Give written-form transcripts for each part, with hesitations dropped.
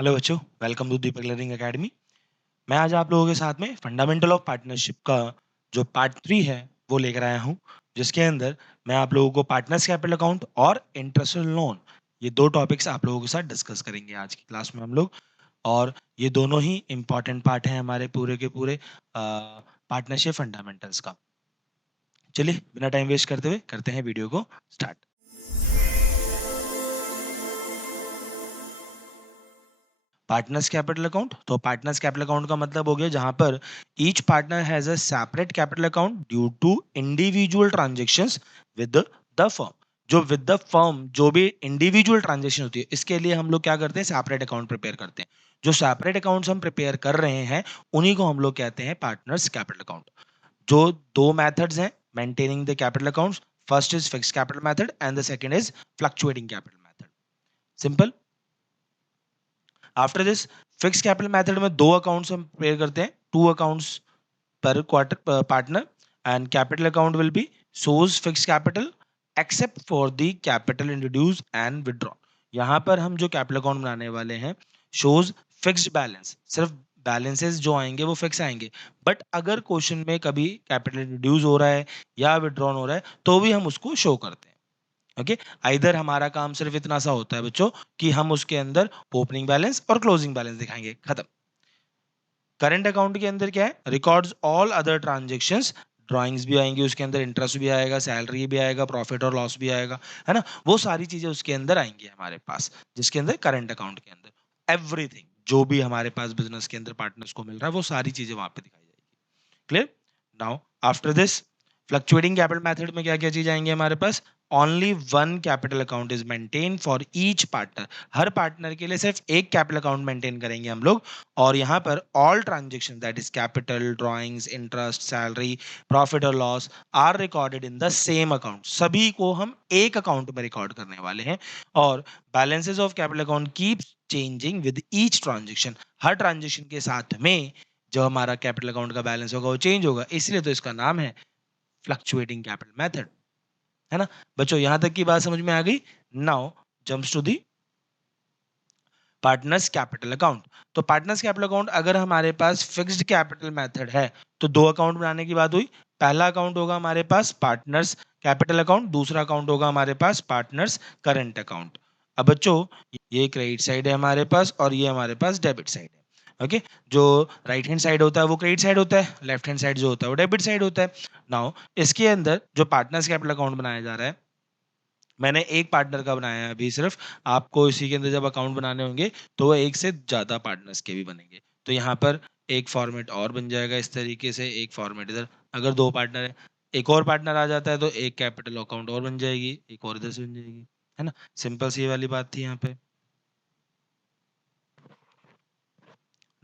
Hello बच्चों, welcome to Deepak learning academy. मैं आज आप लोगों के साथ में फंडामेंटल ऑफ पार्टनरशिप का जो पार्ट 3 है वो लेकर आया हूं, जिसके अंदर मैं आप लोगों को पार्टनर्स कैपिटल अकाउंट और इंटरेस्ट लोन, ये दो टॉपिक्स आप लोगों के साथ डिस्कस करेंगे आज की क्लास में हम लोग। और ये दोनों ही इंपॉर्टेंट पार्ट हैं हमारे पूरे के पूरे पार्टनरशिप फंडामेंटल्स का। चलिए बिना टाइम वेस्ट करते हुए करते हैं वीडियो को स्टार्ट। पार्टनर्स कैपिटल अकाउंट, तो पार्टनर्स कैपिटल अकाउंट का मतलब हो गया जहां पर each partner has a separate capital account due to individual transactions with the firm. जो विद द फर्म जो भी इंडिविजुअल ट्रांजैक्शन होती है, इसके लिए हम लोग क्या करते हैं, सेपरेट अकाउंट प्रिपेयर करते हैं। जो सेपरेट अकाउंट्स हम प्रिपेयर कर रहे हैं उन्हीं को हम लोग कहते हैं पार्टनर्स कैपिटल अकाउंट। जो दो मेथड्स हैं maintaining the capital accounts, first is fixed capital method and the second is fluctuating capital method. Simple. After this fix capital method में दो अकाउंट्स हम प्रिपेयर करते हैं, two accounts per quarter partner, and capital account will be shows fixed capital except for the capital introduced and withdrawn। यहां पर हम जो capital account बनाने वाले हैं shows fixed balance, सिर्फ बैलेंसेस जो आएंगे वो फिक्स आएंगे। बट अगर क्वेश्चन में कभी कैपिटल इंट्रोड्यूस हो रहा है या विड्रॉन हो रहा है तो भी हम उसको शो करते हैं। ओके, आइदर हमारा काम सिर्फ इतना सा होता है बच्चों कि हम उसके अंदर ओपनिंग बैलेंस और क्लोजिंग बैलेंस दिखाएंगे, खत्म। करंट अकाउंट के अंदर क्या है, records all other transactions, drawings भी आएंगी उसके अंदर, इंटरेस्ट भी आएगा, सैलरी भी आएगा, प्रॉफिट और लॉस भी आएगा, है ना। वो सारी चीजें उसके अंदर आएंगी हमारे पास, जिसके अंदर करंट अकाउंट के अंदर एवरीथिंग जो भी हमारे पास बिजनेस के अंदर पार्टनर्स को मिल रहा है वो सारी चीजें वहां पे दिखाई जाएगी। Clear. Now after this fluctuating capital method में क्या क्या चीज आएंगे हमारे पास, only one capital account is maintain for each partner. हर पार्टनर के लिए सिर्फ एक कैपिटल अकाउंट मेंटेन करेंगे हम लोग। और यहाँ पर all transaction that is capital, drawings, interest, salary, profit और loss are recorded in the same account. सभी को हम एक अकाउंट में रिकॉर्ड करने वाले हैं। और balances of capital account keep changing with each transaction. Her transaction के साथ में जो हमारा कैपिटल अकाउंट का बैलेंस होगा वो चेंज होगा, इसलिए तो इसका नाम है फ्लक्चुएटिंग कैपिटल मेथड, है ना। बच्चों यहां तक की बात समझ में आ गई। Now jumps to the partners capital account. तो पार्टनर्स कैपिटल अकाउंट अगर हमारे पास फिक्स्ड कैपिटल मेथड है तो दो अकाउंट बनाने की बात हुई। पहला अकाउंट होगा हमारे पास पार्टनर्स कैपिटल अकाउंट, दूसरा अकाउंट होगा हमारे पास पार्टनर्स करंट अकाउंट। अब बच्चों ये क्रेडिट साइड है हमारे पास और ये हमारे पास डेबिट साइड है। ओके, जो राइट हैंड साइड होता है वो क्रेडिट साइड होता है, लेफ्ट हैंड साइड जो होता है वो डेबिट साइड होता है। नाउ इसके अंदर जो पार्टनर्स कैपिटल अकाउंट बनाया जा रहा है, मैंने एक पार्टनर का बनाया है अभी सिर्फ, आपको इसी के अंदर जब अकाउंट बनाने होंगे तो वो एक से ज्यादा पार्टनर्स के भी बनेंगे। तो यहाँ पर एक फॉर्मेट और बन जाएगा इस तरीके से, एक फॉर्मेट इधर। अगर दो पार्टनर है, एक और पार्टनर आ जाता है तो एक कैपिटल अकाउंट और बन जाएगी, एक और इधर से बन जाएगी, है ना। सिंपल सी वाली बात थी यहाँ पे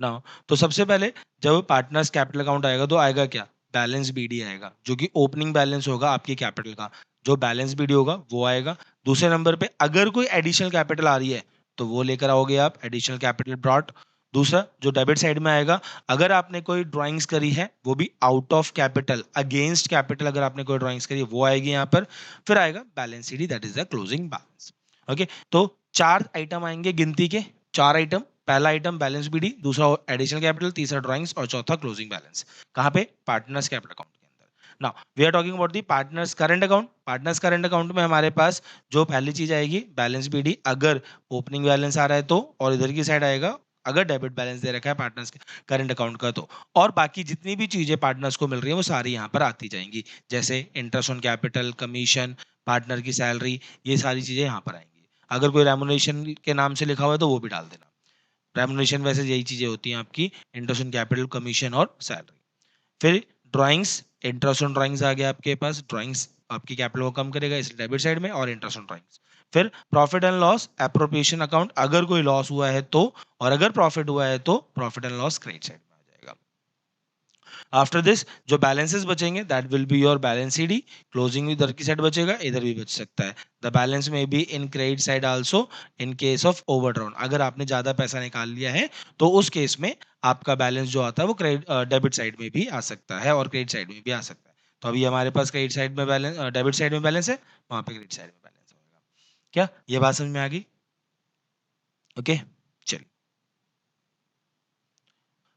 ना। तो सबसे पहले जब पार्टनर्स कैपिटल अकाउंट आएगा तो आएगा क्या, बैलेंस बीडी आएगा, जो कि ओपनिंग बैलेंस होगा आपकी कैपिटल का। जो बैलेंस बीडी होगा वो आएगा। दूसरे नंबर पे अगर कोई एडिशनल कैपिटल आ रही है तो वो लेकर आओगे आप, एडिशनल कैपिटल ब्रॉट। दूसरा जो डेबिट साइड में आएगा, अगर आपने कोई ड्राइंग्स करी है वो भी out of capital, against capital अगर आपने कोई ड्राइंग्स करी है वो आएगी यहाँ पर। फिर आएगा balance CD, that is the closing balance. Okay, तो चार आइटम आएंगे गिनती के, चार आइटम। पहला आइटम बैलेंस बीडी, दूसरा एडिशनल कैपिटल, तीसरा ड्राइंग्स और चौथा क्लोजिंग बैलेंस। कहां पे, पार्टनर्स कैपिटल अकाउंट के अंदर। Now we are talking about the partners current account. Partners current account में हमारे पास जो पहली चीज आएगी बैलेंस बीडी, अगर ओपनिंग बैलेंस आ रहा है तो, और इधर की साइड आएगा अगर डेबिट बैलेंस दे रखा है पार्टनर्स के करंट अकाउंट का तो। और बाकी जितनी भी चीजें पार्टनर्स को मिल रही है वो सारी यहाँ पर आती जाएंगी, जैसे interest on capital, commission, partner की सैलरी, ये सारी चीजें यहाँ पर आएंगी। अगर कोई रेमुनरेशन के नाम से लिखा हुआ है तो वो भी डाल देना। रेमुनरेशन वैसे यही चीजें होती हैं आपकी, इंटरेस्ट ऑन कैपिटल, कमीशन और सैलरी। फिर ड्राइंग्स, इंटरेस्ट ऑन ड्राइंग्स आ गया आपके पास, ड्राइंग्स आपकी कैपिटल को कम करेगा इसलिए डेबिट साइड में, और इंटरेस्ट ऑन ड्राइंग्स। फिर profit and loss appropriation account, अगर कोई लॉस हुआ है तो, और अगर प्रॉफिट हुआ है तो profit and loss credit side में आ जाएगा। आफ्टर दिस जो बैलेंसेस बचेंगे that will be your balance CD, closing इधर की साइड बचेगा, इधर भी बच सकता है। द बैलेंस में be in credit side also in case of overdrawn, अगर आपने ज्यादा पैसा निकाल लिया है तो उस केस में आपका बैलेंस जो आता है वो क्रेडिट डेबिट साइड में भी आ सकता है और क्रेडिट साइड में भी आ सकता है। तो अभी हमारे पास क्रेडिट साइड में बैलेंस, डेबिट साइड में बैलेंस है, वहां पे क्रेडिट साइड में बैलेंस होगा। क्या ये बात समझ में आ गई? ओके, चलिए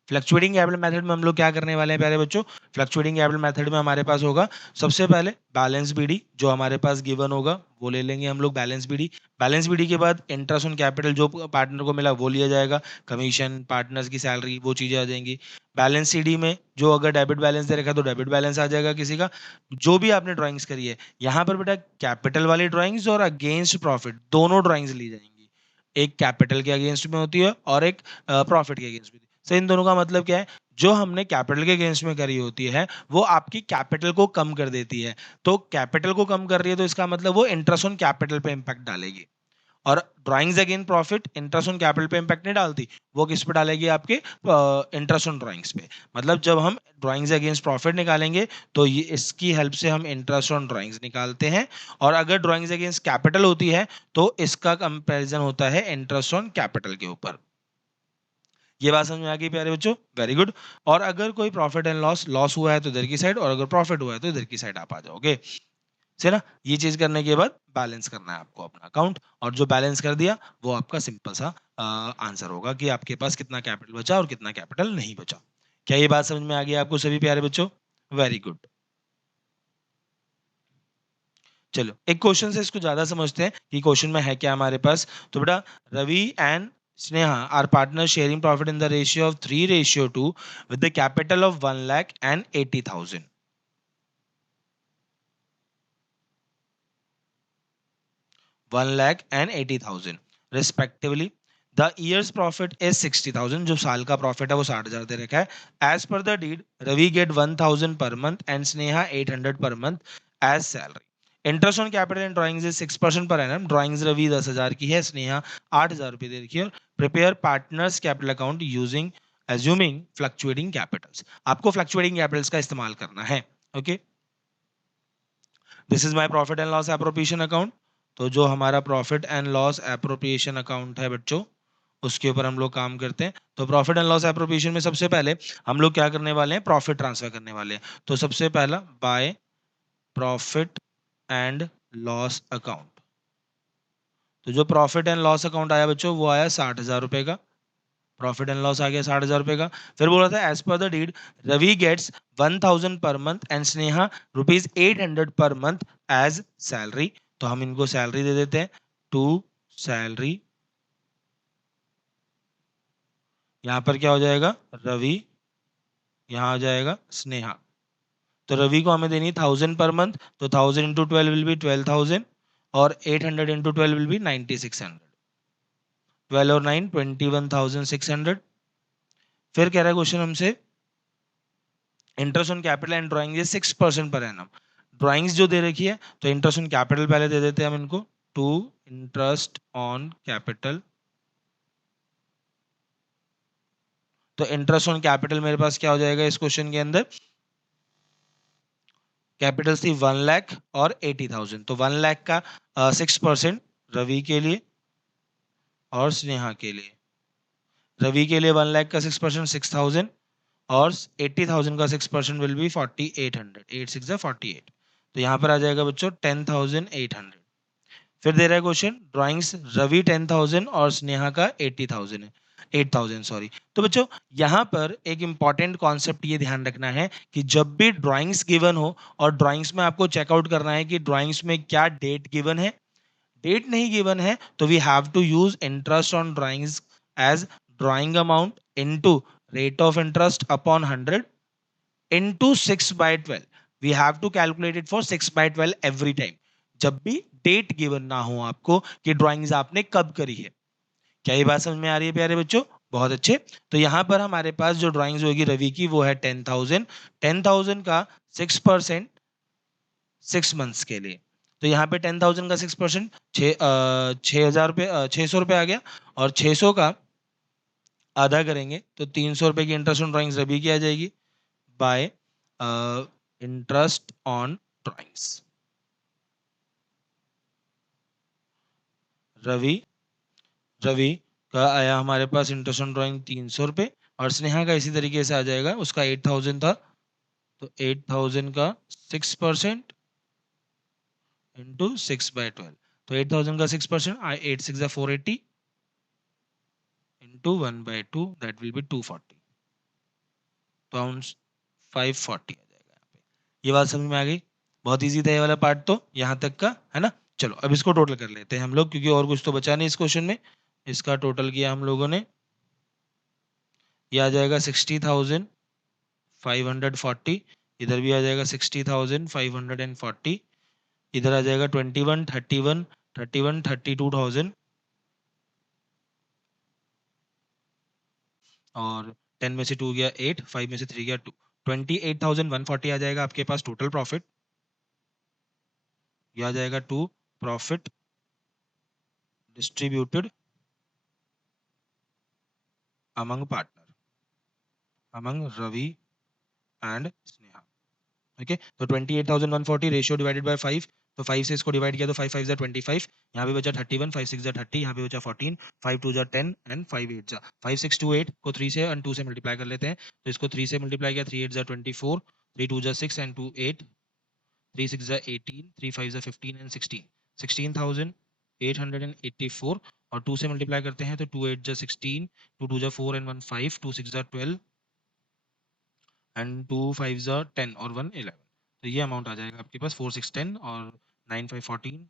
फ्लक्चुएटिंग कैपिटल मेथड में हम लोग क्या करने वाले हैं प्यारे बच्चों, फ्लक्चुएटिंग कैपिटल मेथड में हमारे पास होगा सबसे पहले बैलेंस बीडी जो हमारे पास गिवन होगा वो ले लेंगे हम लोग बैलेंस बीडी। बैलेंस बीडी के बाद इंटरेस्ट ऑन कैपिटल जो पार्टनर को मिला वो लिया जाएगा, कमीशन, पार्टनर्स की सैलरी, वो चीजें आ जाएंगी। बैलेंस सीडी में जो अगर डेबिट बैलेंस दे रखा है तो डेबिट बैलेंस आ जाएगा किसी का, जो भी आपने ड्राइंग्स करी है। यहाँ पर बेटा कैपिटल वाली ड्राइंग्स और अगेंस्ट प्रॉफिट दोनों ड्राइंग्स ली जाएंगी, एक कैपिटल के अगेंस्ट में होती है और एक प्रॉफिट के अगेंस्ट में। सो इन दोनों का मतलब क्या है, जो हमने कैपिटल के अगेंस्ट में करी होती है वो आपकी कैपिटल को कम कर देती है, तो कैपिटल को कम कर रही है तो इसका मतलब वो इंटरेस्ट ऑन कैपिटल पे इंपैक्ट डालेगी। और drawings again profit interest on capital पे इंपैक्ट नहीं डालती, वो किस पे डालेगी, आपके इंटरेस्ट ऑन ड्राइंग्स पे। मतलब जब हम ड्राइंग्स अगेंस्ट प्रॉफिट निकालेंगे तो ये इसकी हेल्प से हम इंटरेस्ट ऑन ड्राइंग्स निकालते हैं, और अगर ड्राइंग्स अगेंस्ट कैपिटल होती है तो इसका कंपैरिजन होता है इंटरेस्ट ऑन कैपिटल के ऊपर। ये बात समझ में आ गई प्यारे बच्चों, वेरी गुड। और अगर कोई प्रॉफिट एंड लॉस लॉस हुआ है तो इधर की साइड, और अगर प्रॉफिट हुआ है तो इधर की साइड आप आ जाओगे, है ना। ये चीज करने के बाद बैलेंस करना है आपको अपना अकाउंट, और जो बैलेंस कर दिया वो आपका सिंपल सा आंसर होगा कि आपके पास कितना कैपिटल बचा और कितना कैपिटल नहीं बचा। क्या ये बात समझ में आ गई आपको सभी प्यारे बच्चों, वेरी गुड। चलो एक क्वेश्चन से इसको ज्यादा समझते हैं कि क्वेश्चन में है क्या हमारे पास। तो बेटा Ravi and Sneha are partner sharing profit in the ratio of 3:2 with the capital of 1,80,000। 1,80,000 respectively. The year's profit is 60,000, जो साल का प्रॉफिट है वो 60,000 दे रखा है। As per the deed, Ravi get 1,000 per month and Sneha 800 per month as salary. Interest on capital and drawings is 6% per annum. Drawings Ravi 10,000 की है, स्नेहा 8,000 रुपये दे रखी है। Prepare partners capital account using assuming fluctuating capitals. आपको fluctuating capitals का इस्तेमाल करना है, okay? This is my profit and loss appropriation account. तो जो हमारा profit and loss appropriation account है बच्चों, उसके ऊपर हम लोग काम करते हैं। तो प्रॉफिट एंड लॉस एप्रोप्रिएशन में सबसे पहले हम लोग क्या करने वाले हैं, प्रॉफिट ट्रांसफर करने वाले हैं। तो सबसे पहला bye profit and loss account, तो जो प्रॉफिट एंड लॉस अकाउंट आया बच्चों वो आया 60,000 रुपए का, प्रॉफिट एंड लॉस आ गया 60,000 रुपए का। फिर बोला था as per the deed Ravi gets 1,000 per month and Sneha ₹800 per month as salary. तो हम इनको सैलरी दे देते हैं, टू सैलरी। यहां पर क्या हो जाएगा, रवि, यहां आ जाएगा स्नेहा। तो रवि को हमें देनी है 1,000 पर मंथ, तो 1,000 इंटू 12 विल बी 12,000, और 800 इंटू 12 विल बी 9,600। 12 और 9 21,600। फिर कह रहा है क्वेश्चन हमसे interest on capital and drawing is 6% per annum. Drawings जो दे रखी है तो इंटरेस्ट ऑन कैपिटल पहले दे देते हैं हम इनको, टू इंटरेस्ट ऑन कैपिटल। तो इंटरेस्ट ऑन कैपिटल मेरे पास क्या हो जाएगा इस क्वेश्चन के अंदर, कैपिटल थी 1,00,000 और 80,000, तो 1,00,000 का 6% रवि के लिए और स्नेहा के लिए। रवि के लिए 1,00,000 का 6% 6,000, और 80,000 का 6% विल बी 4,800, 8 6 48। तो यहाँ पर आ जाएगा बच्चों 10,800। फिर दे रहा है क्वेश्चन ड्राइंग्स रवि 10,000 और स्नेहा का 80,000 है, 8,000 सॉरी। तो बच्चों यहाँ पर एक इंपॉर्टेंट कॉन्सेप्ट ये ध्यान रखना है कि जब भी ड्राइंग्स गिवन हो और ड्राइंग्स में आपको चेकआउट करना है कि ड्राइंग्स में क्या डेट गिवन है, डेट नहीं गिवन है तो we have to use interest on drawings as drawing amount into rate of interest upon 100 into 6/12। we have to calculate it for 6/12 every time, जब भी डेट गिवन ना हो आपको कि ड्राइंग्स आपने कब करी है। क्या ये बात समझ में आ रही है प्यारे बच्चों, बहुत अच्छे। तो यहाँ पर हमारे पास जो ड्राइंग्स होगी रवि की वो है 10,000, 10,000 का 6% 6 मंथ्स के लिए। तो यहाँ पे 10,000 का 6% 6,000 रुपये 600 रुपये आ गया, और 600 का आधा करेंगे तो 300 रुपये की इंटरेस्ट ऑन ड्राइंग्स रवि की आ जाएगी by interest on drawings. Ravi Ravi का आया हमारे पास इंटरेस्ट ऑन ड्राइंग 300 रुपये, और स्नेहा का इसी तरीके से आ जाएगा, उसका 8,000 था तो 8,000 का 6% इंटू 6/12। तो 8,000 का 6%, 8 6 480 इंटू 1/2 दैट विल बी 240। तो अराउंड 540 आ जाएगा यहाँ पे। ये बात समझ में आ गई? बहुत इजी था ये वाला पार्ट, तो यहाँ तक का है ना। चलो अब इसको टोटल कर लेते हैं हम लोग, क्योंकि और कुछ तो बचा नहीं इस क्वेश्चन में। इसका टोटल किया हम लोगों ने, ये आ जाएगा 60,540, इधर भी आ जाएगा 60,540, इधर आ जाएगा 21, 31, 31, 32,000 और 10 में से 2 गया 8, 5 में से 3 गया 2, 28,140 आ जाएगा आपके पास टोटल प्रॉफिट। ये आ जाएगा to profit distributed among partner, among Ravi and Sneha। Okay, तो 28,140 रेशियो डिवाइडेड बाय 5, तो 5 से इसको डिवाइड किया तो 5 5 जा 25, यहाँ पे बचा 31, 5 6 जा 30, यहाँ पे बचा 14, 5 2 जा 10 एंड 5 8 जा 5 6 2 8 को 3 से और 2 से मल्टीप्लाई कर लेते हैं, तो इसको 3 से मल्टीप्लाई किया 3 8 जा 24, 3 2 जा 6 एंड 2 8, 3 6 जा 18, 3 5 जा 15 एंड 16, 16,884 और 2 से मल्टीप्लाई करते हैं तो 2 8 जा 16, 2 2 जा 4 एंड 1 5, 2 6 जा 12 एंड 2 5 जा 10 और 1 11। तो ये अमाउंट आ जाएगा आपके पास 4 6 10 और 9 5 14,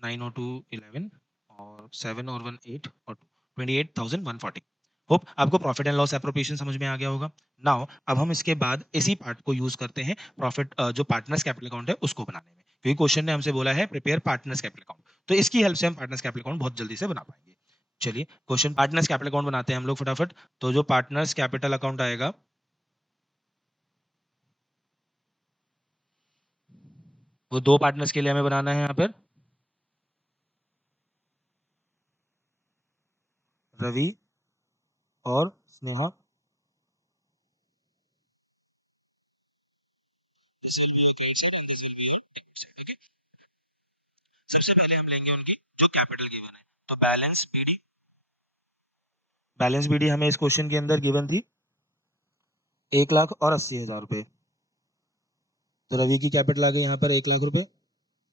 9 और 2 11 और 7 और 1 8 और 28,140। होप आपको प्रॉफिट एंड लॉस एप्रोप्रिएशन समझ में आ गया होगा। नाउ अब हम इसके बाद इसी पार्ट को यूज करते हैं प्रॉफिट जो पार्टनर्स कैपिटल अकाउंट है उसको बनाने में, क्योंकि क्वेश्चन ने हमसे बोला है प्रिपेयर पार्टनर्स कैपिटल अकाउंट, तो इसकी हेल्प से हम पार्टनर्स कैपिटल अकाउंट बहुत जल्दी से बना पाएंगे। चलिए क्वेश्चन पार्टनर्स कैपिटल अकाउंट बनाते हैं हम लोग फटाफट। तो जो पार्टनर्स कैपिटल अकाउंट आएगा, वो दो पार्टनर्स के लिए हमें बनाना है यहाँ पर, रवि और Sneha. This will be your credit side and this will be your debit side, okay? सबसे पहले हम लेंगे उनकी जो कैपिटल गिवन है, तो बैलेंस बीडी हमें इस क्वेश्चन के अंदर गिवन थी 1,80,000 रुपए। तो रवि की कैपिटल आ गई यहाँ पर 1 लाख रुपए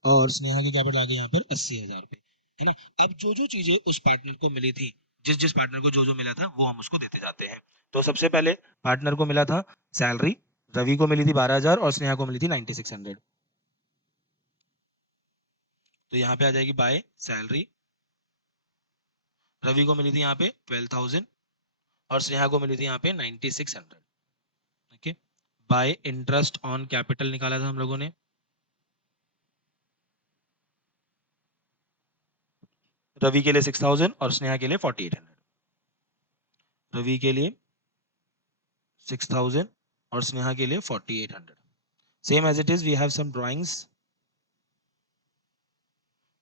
और स्नेहा की कैपिटल आ गई यहाँ पर 80,000 रुपए, है ना। अब जो जो चीजें उस पार्टनर को मिली थी, जिस जिस पार्टनर को जो जो मिला था वो हम उसको देते जाते हैं। तो सबसे पहले पार्टनर को मिला था सैलरी, रवि को मिली थी 12,000 और स्नेहा को मिली थी 9,600। तो यहाँ पे आ जाएगी बाय सैलरी, रवि को मिली थी यहाँ पे 12,000 और स्नेहा को मिली थी यहाँ पे 9,600। Okay, bye interest on capital निकाला था हम लोगों ने, रवि के लिए 6,000 और स्नेहा के लिए 4,800। रवि के लिए 6,000 और स्नेहा के लिए 4,800। Same as it is we have some drawings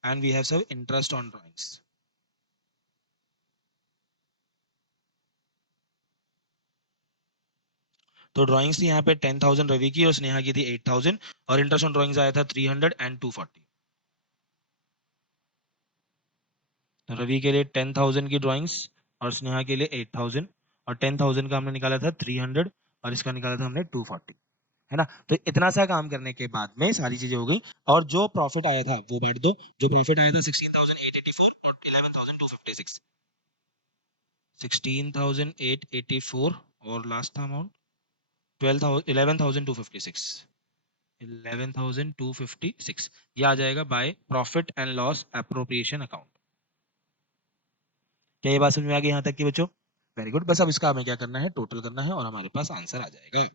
and we have some interest on drawings. तो ड्राइंग्स थी यहाँ पे 10,000 रवि की और स्नेहा की थी 8,000 और इंटरेस्ट ऑन ड्राइंग्स आया था 300 एंड 240। तो रवि के लिए 10,000 की ड्राइंग्स और स्नेहा के लिए 8,000 और 10,000 का हमने निकाला था 300 और इसका निकाला था हमने 240, है ना। तो इतना सा काम करने के बाद में सारी चीजें हो गई और जो प्रॉफिट आया था वो बांट दो। जो प्रॉफिट आया था 16,884 और 11,256, 16,884 और लास्ट था अमाउंट 12,000 11,256, 11,256। ये आ जाएगा bye profit and loss appropriation account. क्या ये बात समझ में आ गई यहाँ तक की बच्चों? Very good. बस अब इसका हमें क्या करना है, टोटल करना है और हमारे पास आंसर आ जाएगा।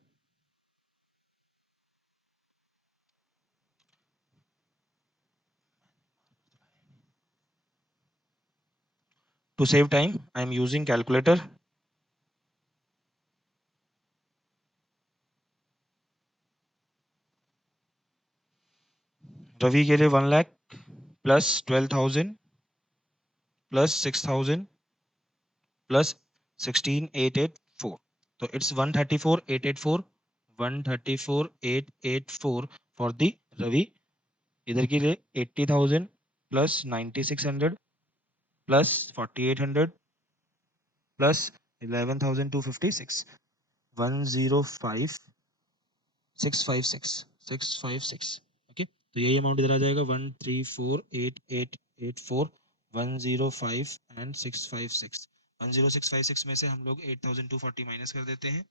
To save time, I am using calculator. Ravi के लिए 1 लाख प्लस 12,000 प्लस 6,000 प्लस 16,884, तो इट्स 134,884, 134,884 फॉर द रवि। इधर के लिए 80,000 प्लस 9,600 प्लस 4,800 प्लस 11,256, 105,656, ओके। तो यही अमाउंट इधर आ जाएगा 134,884, 105 एंड 656। 10656 में से हम लोग 8,240 माइनस कर देते हैं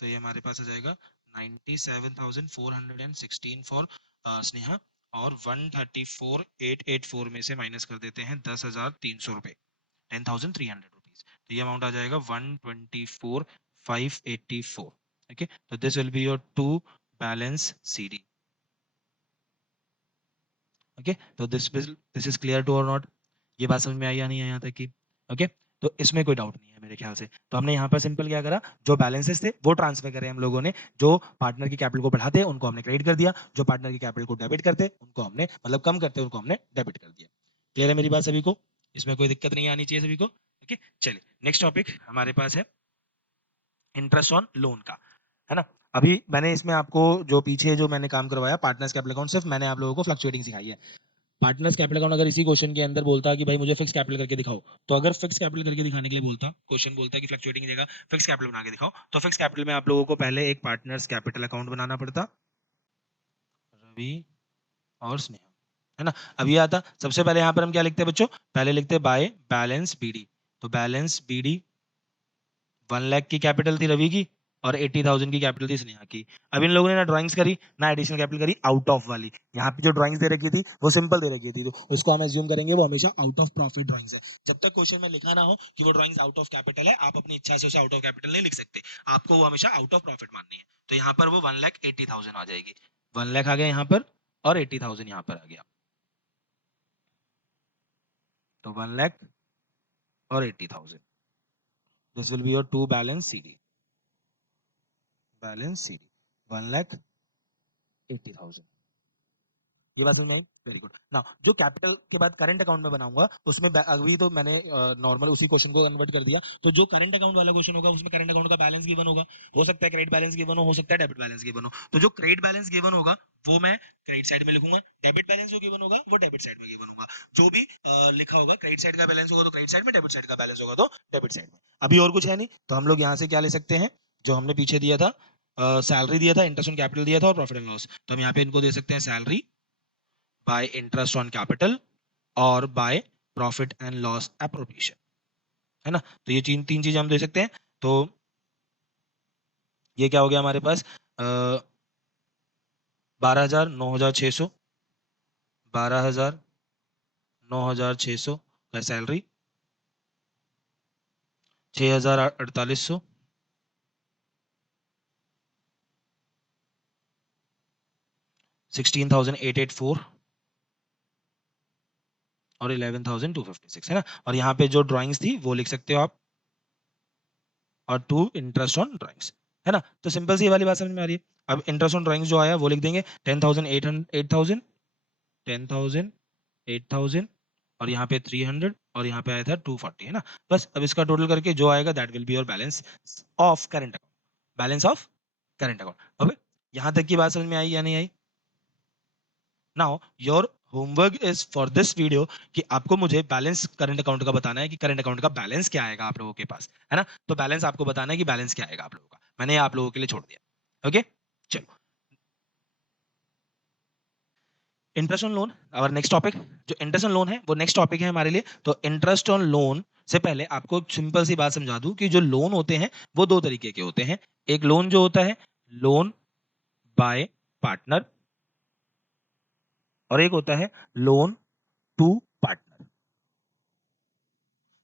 तो ये हमारे पास आ जाएगा 97,416 फॉर स्नेहा, और 134,884 में से माइनस कर देते हैं 10,300 रुपए, 10,300 रुपीज, तो ये अमाउंट आ जाएगा 124,584। ओके, तो this will be your to balance CD। Okay, तो दिस इज क्लियर टू और नॉट? ये बात समझ में आई या नहीं है यहाँ तक की? ओके, तो इसमें कोई डाउट नहीं है मेरे ख्याल से। तो हमने यहाँ पर सिंपल क्या करा, जो बैलेंसेस थे वो ट्रांसफर करे हम लोगों ने, जो पार्टनर की कैपिटल को बढ़ाते उनको हमने क्रेडिट कर दिया, जो पार्टनर की कैपिटल को डेबिट करते उनको हमने, मतलब कम करते उनको हमने डेबिट कर दिया। क्लियर है मेरी बात सभी को? इसमें कोई दिक्कत नहीं आनी चाहिए सभी को। ओके, चलिए नेक्स्ट टॉपिक हमारे पास है इंटरेस्ट ऑन लोन का, है ना। अभी मैंने इसमें आपको जो पीछे जो मैंने काम करवाया पार्टनर्स कैपिटल अकाउंट, सिर्फ मैंने आप लोगों को फ्लक्चुएटिंग सिखाई है। पार्टनर्स कैपिटल अकाउंट अगर इसी क्वेश्चन के अंदर बोलता कि भाई मुझे फिक्स कैपिटल करके दिखाओ, तो अगर फिक्स कैपिटल करके दिखाने के लिए बोलता, क्वेश्चन बोलता कि फ्लक्चुएटिंग की जगह फिक्स कैपिटल बना के दिखाओ, तो फिक्स कैपिटल में आप लोगों को पहले एक पार्टनर्स कैपिटल अकाउंट बनाना पड़ता, रवि और स्नेहा, है ना। अभी आता सबसे पहले यहाँ पर हम क्या लिखते हैं बच्चों, पहले लिखते हैं बाय बैलेंस BD। तो बैलेंस BD 1 लाख की कैपिटल थी रवि की, और 80,000 की कैपिटल थी स्नेहा की। अब इन लोगों ने ना ड्राइंग्स करी ना एडिशनल कैपिटल करी, आउट ऑफ वाली। यहाँ पे जो ड्राइंग्स दे रखी थी वो सिंपल दे रखी थी, तो उसको हम एज्यूम करेंगे वो हमेशा आउट ऑफ प्रॉफिट ड्राइंग्स है। जब तक क्वेश्चन में लिखा ना हो कि वो ड्राइंग्स आउट ऑफ कैपिटल है, आप अपनी इच्छा से उसे आउट ऑफ कैपिटल नहीं लिख सकते, आपको वो हमेशा आउट ऑफ प्रॉफिट माननी है। तो यहाँ पर वो 1,80,000 आ जाएगी, 1 लाख आ गया यहाँ पर, और 80,000 यहाँ पर आ गया, तो 1 लाख और 80,000, this will be your to balance CD, balance CD 1,80,000। ये बात समझ में आई? Very good. नाउ जो कैपिटल के बाद करंट अकाउंट में बनाऊंगा, उसमें अभी तो मैंने नॉर्मल उसी क्वेश्चन को कन्वर्ट कर दिया, तो जो करंट अकाउंट वाला क्वेश्चन होगा उसमें करंट अकाउंट का बैलेंस गिवन होगा, हो सकता है क्रेडिट बैलेंस गिवन हो सकता है डेबिट बैलेंस गिवन हो। तो जो क्रेडिट बैलेंस गिवन होगा वो मैं क्रेडिट साइड में लिखूंगा, डेबिट बैलेंस जो गिवन होगा वो डेबिट साइड में गिवन होगा। जो भी लिखा होगा क्रेडिट साइड का बैलेंस होगा तो क्रेडिट साइड में, डेबिट साइड का बैलेंस होगा तो डेबिट साइड में। अभी और कुछ है नहीं, तो हम लोग यहाँ से क्या ले सकते हैं, जो हमने पीछे दिया था, सैलरी दिया था, इंटरेस्ट ऑन कैपिटल दिया था, और प्रॉफिट एंड लॉस, तो हम यहाँ पे इनको दे सकते हैं salary by interest on capital और by profit and loss appropriation, है ना। तो ये तीन तीन चीजें हम दे सकते हैं। तो ये क्या हो गया हमारे पास, 12,000, 9,600, 12,000, 9,600 का सैलरी, 6,4800, 16,884 और 11,256, है ना। और यहाँ पे जो ड्राइंग्स थी वो लिख सकते हो आप, और टू इंटरेस्ट ऑन ड्राइंग्स, है ना। तो सिंपल सी वाली बात समझ में आ रही है। अब इंटरेस्ट ऑन ड्राइंग्स जो आया वो लिख देंगे 10,000, 8,000, 10,000, 8,000, और यहाँ पे 300, और यहाँ पे आया था 240, है ना। बस अब इसका टोटल करके जो आएगा that will be your balance of current account, balance of current account. Okay, यहाँ तक की बात समझ में आई या नहीं आई? Now your homework is for this video कि आपको मुझे बैलेंस करंट अकाउंट का बताना है कि करंट अकाउंट का बैलेंस क्या आएगा आप लोगों के पास, है ना। तो बैलेंस आपको बताना है कि बैलेंस क्या आएगा आप लोगों का, मैंने आप लोगों के लिए छोड़ दिया। ओके, चलो इंटरेस्ट ऑन लोन और नेक्स्ट टॉपिक, जो इंटरेस्ट ऑन लोन है वो नेक्स्ट टॉपिक है हमारे लिए। तो इंटरेस्ट ऑन लोन से पहले आपको सिंपल सी बात समझा दूं कि जो लोन होते हैं वो दो तरीके के होते हैं। एक लोन जो होता है लोन बाय पार्टनर, और एक होता है लोन टू पार्टनर।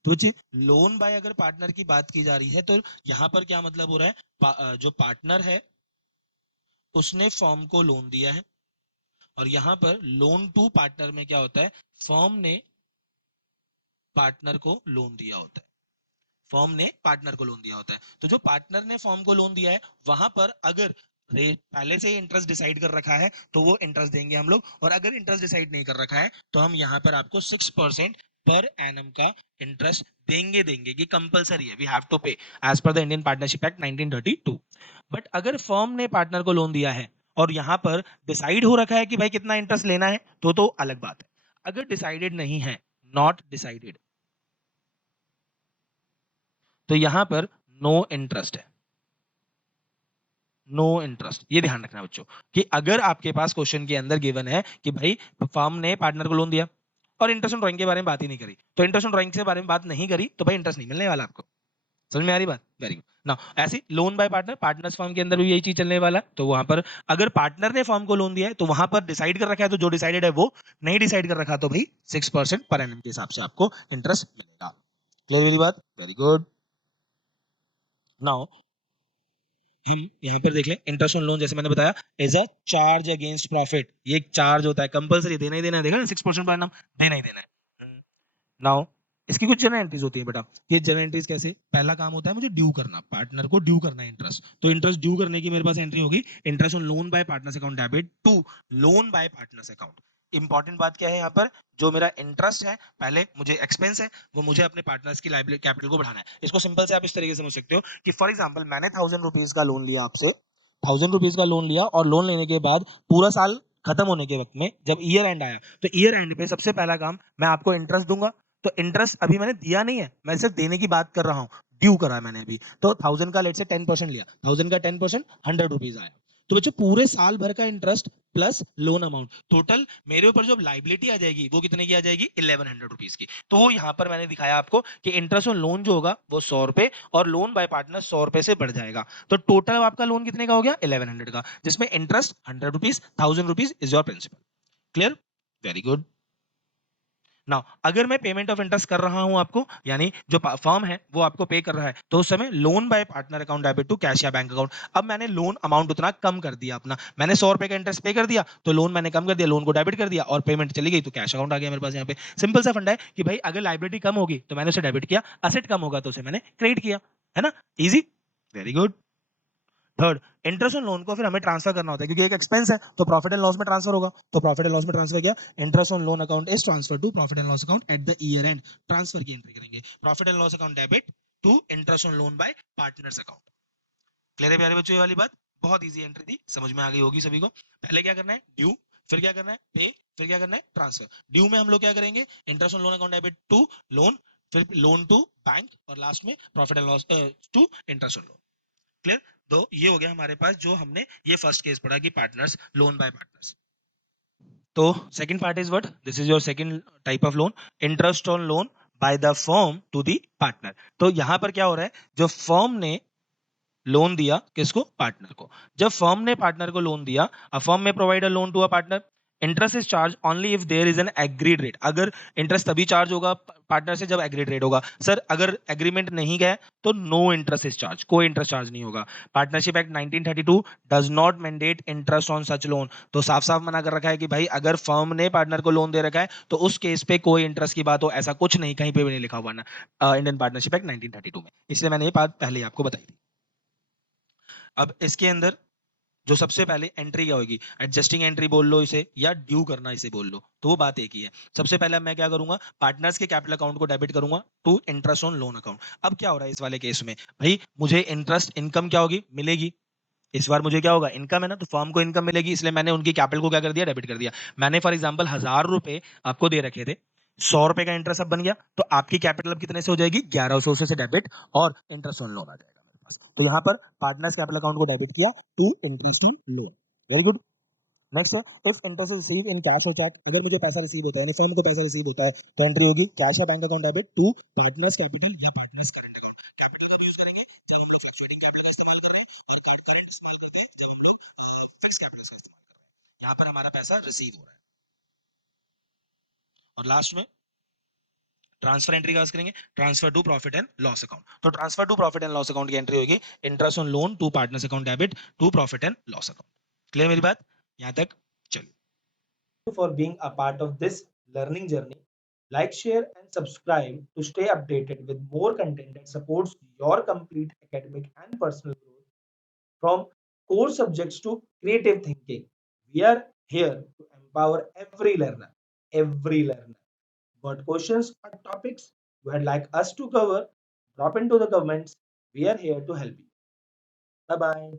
तो लोन बाय अगर पार्टनर की बात की जा रही है तो यहाँ पर क्या मतलब हो रहा है, जो पार्टनर है उसने फर्म को लोन दिया है, और यहाँ पर लोन टू पार्टनर में क्या होता है, फर्म ने पार्टनर को लोन दिया होता है, फर्म ने पार्टनर को लोन दिया होता है। तो जो पार्टनर ने फर्म को लोन दिया है वहां पर अगर पहले से ही इंटरेस्ट डिसाइड कर रखा है तो वो इंटरेस्ट देंगे हम लोग, और अगर इंटरेस्ट डिसाइड नहीं कर रखा है तो हम यहाँ पर आपको 6% पर एनम का इंटरेस्ट देंगे देंगे, कि कंपलसरी है, we have to pay as per the Indian partnership act 1932। But अगर फर्म ने पार्टनर को लोन दिया है और यहाँ पर डिसाइड हो रखा है कि भाई कितना इंटरेस्ट लेना है, तो अलग बात है। अगर डिसाइडेड नहीं है, नॉट डिसाइडेड, तो यहां पर नो इंटरेस्ट है, नो इंटरेस्ट। ये ध्यान रखना बच्चों कि अगर आपके पास क्वेश्चन के अंदर गिवन है कि भाई फर्म ने पार्टनर को लोन दिया और इंटरेस्ट ऑन ड्राइंग के बारे में बात ही नहीं करी, तो इंटरेस्ट ऑन ड्राइंग के बारे में बात नहीं करी तो भाई इंटरेस्ट नहीं मिलने वाला आपको, समझ में आ रही बात? Very good. ना ऐसे loan by partner, partners firm के अंदर भी यही चीज चलने वाला है। तो वहां पर अगर पार्टनर ने फर्म को लोन दिया है तो वहां पर डिसाइड कर रखा है, तो जो डिसाइडेड है वो, नहीं डिसाइड कर रखा तो भाई 6% पर एनम के हिसाब से आपको इंटरेस्ट मिलेगा। क्लियर मेरी बात? Very good. नाउ हम यहाँ पर देख लें, इंटरेस्ट ऑन लोन जैसे मैंने बताया is a charge against profit. ये एक चार्ज होता है, कंपलसरी देना ही देना है, देखा ना 6% पर एनम देना ही देना है। नाउ इसकी कुछ जनरल एंट्रीज होती है बेटा। ये जनरल एंट्रीज कैसे? पहला काम होता है मुझे ड्यू करना, पार्टनर को ड्यू करना है इंटरेस्ट, तो इंटरेस्ट ड्यू करने की मेरे पास एंट्री होगी, interest on loan by partners account debit to loan by partners account. Important बात क्या है यहाँ पर, जो मेरा इंटरेस्ट है पहले मुझे एक्सपेंस है, वो मुझे अपने पार्टनर्स की लाइबिलिटी कैपिटल को बढ़ाना है। इसको सिंपल से आप इस तरीके से समझ सकते हो कि फॉर एग्जांपल मैंने 1000 रुपीज का लोन लिया आपसे, 1000 रुपीज का लोन लिया, और लोन लेने के बाद पूरा साल खत्म होने के वक्त में जब ईयर एंड आया, तो ईयर एंड पे सबसे पहला काम मैं आपको इंटरेस्ट दूंगा। तो इंटरेस्ट अभी मैंने दिया नहीं है, मैं सिर्फ देने की बात कर रहा हूँ, ड्यू करा है मैंने अभी। तो 1000 का लेट से 10% लिया, 1000 का 10% 100 रुपीज आया। तो बच्चों पूरे साल भर का interest plus lone amount, total मेरे ऊपर जो लाइबिलिटी आ जाएगी वो कितने की आ जाएगी? 1100 रुपीज की। तो यहाँ पर मैंने दिखाया आपको कि इंटरेस्ट ऑन लोन जो होगा वो 100 रुपए, और लोन बाय पार्टनर 100 रुपए से बढ़ जाएगा। तो टोटल आपका लोन कितने का हो गया? 1100 का, जिसमें interest 100 rupees, 1000 rupees is your principal. Clear? Very good. Now अगर मैं पेमेंट ऑफ इंटरेस्ट कर रहा हूं आपको, यानी जो फर्म है वो आपको पे कर रहा है, तो उस समय loan by partner account debit to cash या बैंक अकाउंट। अब मैंने लोन अमाउंट उतना कम कर दिया अपना, मैंने 100 रुपए का इंटरेस्ट पे कर दिया, तो लोन मैंने कम कर दिया, लोन को डेबिट कर दिया, और पेमेंट चली गई, तो कैश अकाउंट आ गया मेरे पास। यहाँ पे सिंपल सा फंडा है कि भाई अगर लाइबिलिटी कम होगी तो मैंने उसे डेबिट किया, असेट कम होगा तो उसे मैंने क्रेडिट किया, है ना? Easy. Very good. Third, interest on loan को फिर हमें ट्रांसफर करना होता है, क्योंकि एक एक्सपेंस है, तो प्रॉफिट एंड लॉस में ट्रांसफर होगा। तो प्रॉफिट एंड लॉस में ट्रांसफर किया, interest on loan account is transfer to profit and loss account at the year end. Transfer की एंट्री करेंगे, profit and loss account debit to interest on loan by partners account. Clear है प्यारे बच्चों ये वाली बात? बहुत इजी एंट्री थी, समझ में आ गई होगी सभी को। पहले क्या करना है? ड्यू, फिर क्या करना है? पे, फिर क्या करना है? ट्रांसफर। ड्यू में हम लोग क्या करेंगे? Interest on loan account debit to loan, फिर लोन टू बैंक, और लास्ट में profit and loss to interest on loan. Clear? तो ये हो गया हमारे पास जो हमने ये फर्स्ट केस पढ़ा कि पार्टनर्स, लोन बाय पार्टनर्स। तो second part is what? This is your second type of loan, interest on loan by the firm to the partner. तो यहां पर क्या हो रहा है, जो फर्म ने लोन दिया किसको? पार्टनर को। जब फर्म ने पार्टनर को लोन दिया, अ फर्म में provide a loan to a partner, interest is charge only if there is an agreed rate. अगर इंटरेस्ट तभी चार्ज होगा पार्टनर से जब एग्रीड रेट होगा। सर अगर एग्रीमेंट नहीं गया तो नो इंटरेस्ट इज चार्ज, कोई इंटरेस्ट चार्ज नहीं होगा। Partnership act 1932 does not mandate interest on such loan. तो साफ साफ मना कर रखा है कि भाई अगर फर्म ने पार्टनर को लोन दे रखा है तो उस केस पे कोई इंटरेस्ट की बात हो, ऐसा कुछ नहीं, कहीं पे भी नहीं लिखा हुआ ना इंडियन पार्टनरशिप एक्ट 1932 में। इसलिए मैंने ये बात पहले ही आपको बताई थी। अब इसके अंदर जो सबसे पहले एंट्री क्या होगी? एडजस्टिंग एंट्री बोल लो इसे, या ड्यू करना इसे बोल लो, तो वो बात एक ही है। सबसे पहले मैं क्या करूंगा? पार्टनर्स के कैपिटल अकाउंट को डेबिट करूंगा to interest on loan account. अब क्या हो रहा है इस वाले केस में? भाई मुझे इंटरेस्ट इनकम क्या होगी? मिलेगी। इस बार मुझे क्या होगा? इनकम है ना, तो फर्म को इनकम मिलेगी, इसलिए मैंने उनकी कैपिटल को क्या कर दिया? डेबिट कर दिया। मैंने फॉर एग्जाम्पल 1000 रुपए आपको दे रखे थे, 100 रुपए का इंटरेस्ट अब बन गया, तो आपकी कैपिटल अब कितने से हो जाएगी? 1100 से डेबिट, और इंटरेस्ट ऑन लोन आ जाएगा मेरे पास। तो यहाँ पर पार्टनर्स कैपिटल अकाउंट को डेबिट किया to interest on loan. Very good. Next है, if interest receive in cash और चेक। अगर मुझे पैसा रिसीव होता है, यानी फर्म को पैसा रिसीव होता है, तो एंट्री होगी कैश या bank account debit to partners capital या पार्टनर्स करंट अकाउंट। कैपिटल का भी यूज करेंगे जब हम लोग फ्लक्चुएटिंग कैपिटल का इस्तेमाल कर रहे हैं, और करंट इस्तेमाल करते हैं जब हम लोग फिक्स कैपिटल का इस्तेमाल कर रहे हैं। यहाँ पर हमारा पैसा रिसीव हो रहा है। और लास्ट में ट्रांसफर एंट्री का करेंगे, transfer to profit and loss account. तो transfer to profit and loss account की एंट्री होगी interest on loan to partners account debit to profit and loss account. Clear मेरी बात यहाँ तक? चलिए, for being a part of this learning journey. Like, share, and subscribe to stay updated with more content that supports your complete academic and personal growth from core subjects to creative thinking. We are here to empower every learner. Every learner. Got questions or topics you would like us to cover? Drop into the comments. We are here to help you. Bye bye.